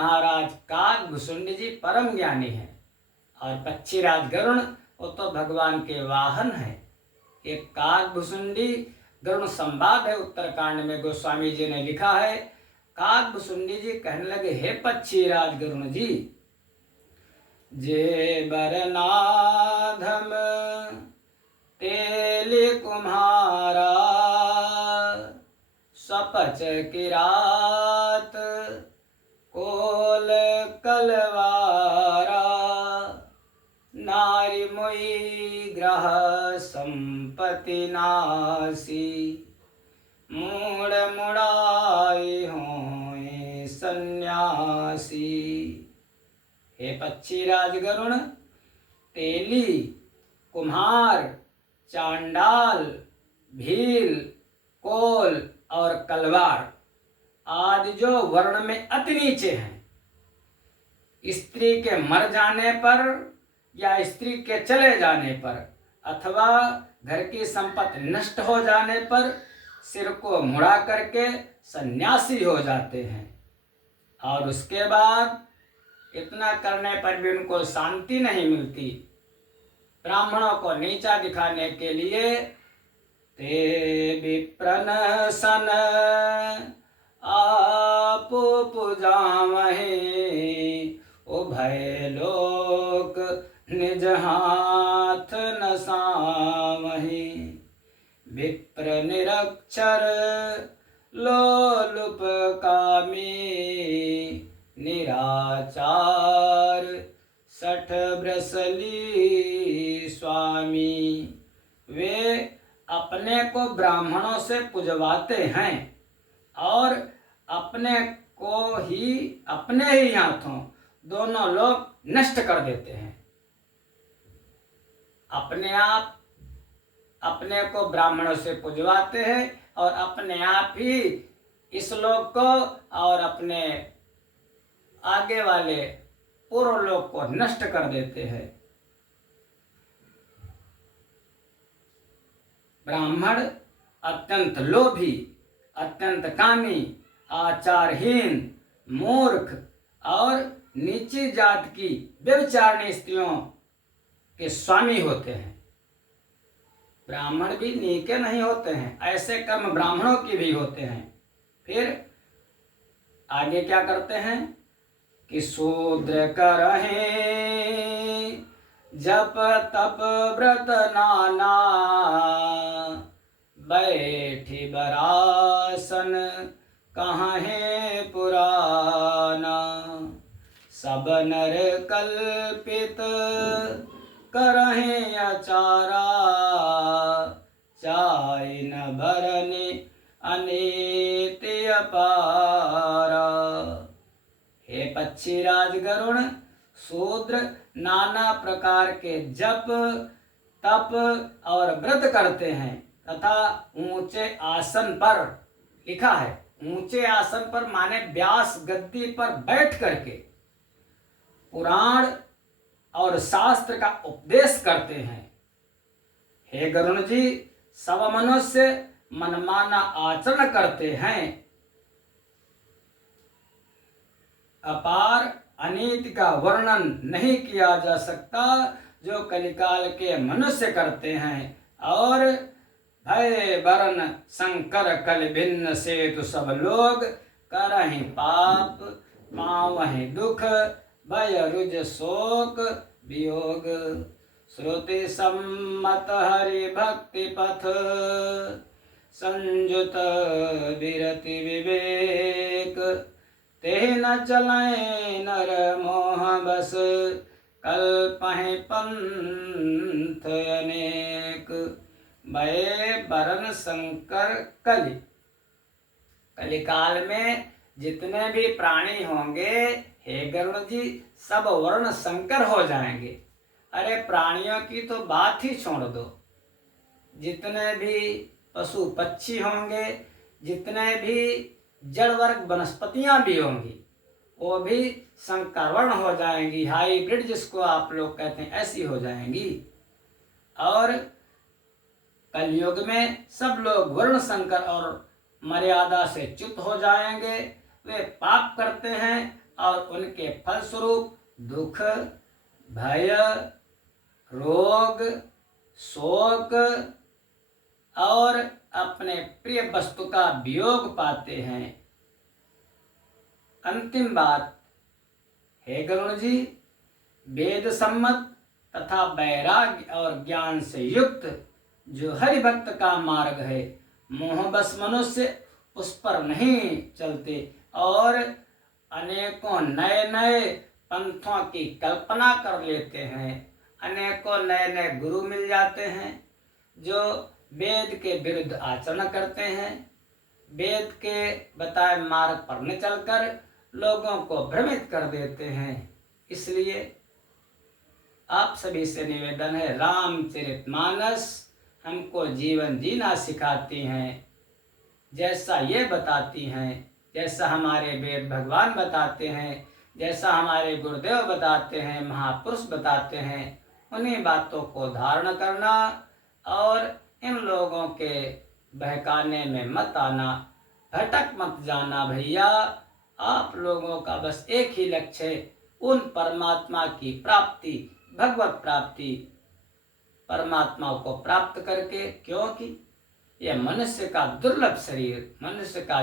महाराज काकभुसुंडी जी परम ज्ञानी हैं और पक्षीराज गरुण वो तो भगवान के वाहन है। एक काकभुसुंडी गरुण संवाद है, उत्तरकांड में गोस्वामी जी ने लिखा है। काकभुसुंडी जी कहने लगे, हे पक्षीराज गरुण जी, जे बरनाधम तेली कुम्हारा सपच किरात कोल कलवारा नारी मोई ग्रह संपत्ति नासी मूड मुड़ाई होए सन्यासी। हे पक्षीराज गरुण, तेली, कुम्हार, चांडाल, भील, कोल और कलवार आदि जो वर्ण में अति नीचे हैं, स्त्री के मर जाने पर या स्त्री के चले जाने पर अथवा घर की संपत्ति नष्ट हो जाने पर सिर को मुड़ा करके सन्यासी हो जाते हैं। और उसके बाद इतना करने पर भी उनको शांति नहीं मिलती। ब्राह्मणों को नीचा दिखाने के लिए ते विप्रन सन आप पुजावहि उभय लोक निज हाथ नसावहि। विप्र निरक्षर लोलुप कामी निराचार सठ ब्रसली स्वामी। वे अपने को ब्राह्मणों से पुजवाते हैं और अपने ही हाथों दोनों लोग नष्ट कर देते हैं। अपने आप अपने को ब्राह्मणों से पुजवाते हैं और अपने आप ही इस लोक को और अपने आगे वाले पूर्व लोक को नष्ट कर देते हैं। ब्राह्मण अत्यंत लोभी, अत्यंत कामी, आचारहीन, मूर्ख और नीची जात की व्यभिचारिणी स्त्रियों के स्वामी होते हैं। ब्राह्मण भी नीके नहीं होते हैं, ऐसे कर्म ब्राह्मणों की भी होते हैं। फिर आगे क्या करते हैं कि शूद्र करहे जप तप व्रत नाना बैठी बरासन कहाँ है पुराना। सब नर कल्पित करहे अचारा चाय न भरने अनित्य अपारा। हे पक्षीराज गरुण, शूद्र नाना प्रकार के जप तप और व्रत करते हैं तथा ऊंचे आसन पर, लिखा है ऊंचे आसन पर माने व्यास गद्दी पर बैठ करके पुराण और शास्त्र का उपदेश करते हैं। हे गरुण जी, सब मनुष्य मनमाना आचरण करते हैं। अपार अनीति का वर्णन नहीं किया जा सकता जो कलिकाल के मनुष्य करते हैं। और भय बरन संकर कल भिन्न से तो सब लोग करहि पाप पावहि दुख भय रुज शोक वियोग। श्रुति सम्मत हरि भक्ति पथ संजुत विरति विवेक। तेह न चलय नर मोह बस कल्पहि पंथ अनेक। भय बरन संकर कलि, कलिकाल में जितने भी प्राणी होंगे हे गरुड़ जी, सब वर्ण संकर हो जाएंगे। अरे प्राणियों की तो बात ही छोड़ दो, जितने भी पशु पक्षी होंगे, जितने भी जड़ वर्ग वनस्पतियां भी होंगी, वो भी संकर वर्ण हो जाएंगी। हाइब्रिड जिसको आप लोग कहते हैं, ऐसी हो जाएंगी। और कलयुग में सब लोग वर्ण संकर और मर्यादा से च्युत हो जाएंगे। वे पाप करते हैं और उनके फलस्वरूप दुख, भय, रोग, शोक और अपने प्रिय वस्तु का वियोग पाते हैं। अंतिम बात, हे गरुण जी, वेद सम्मत तथा वैराग्य और ज्ञान से युक्त जो हरि भक्त का मार्ग है, मोहबस मनुष्य उस पर नहीं चलते और अनेकों नए नए पंथों की कल्पना कर लेते हैं। अनेकों नए नए गुरु मिल जाते हैं जो वेद के विरुद्ध आचरण करते हैं, वेद के बताए मार्ग पर न चलकर लोगों को भ्रमित कर देते हैं। इसलिए आप सभी से निवेदन है, रामचरितमानस हमको जीवन जीना सिखाती हैं, जैसा ये बताती हैं, जैसा हमारे वेद भगवान बताते हैं, जैसा हमारे गुरुदेव बताते हैं, महापुरुष बताते हैं, उन्हीं बातों को धारण करना और इन लोगों के बहकाने में मत आना, भटक मत जाना भैया। आप लोगों का बस एक ही लक्ष्य है, उन परमात्मा की प्राप्ति, भगवत प्राप्ति, परमात्मा को प्राप्त करके, क्योंकि यह मनुष्य का दुर्लभ शरीर, मनुष्य का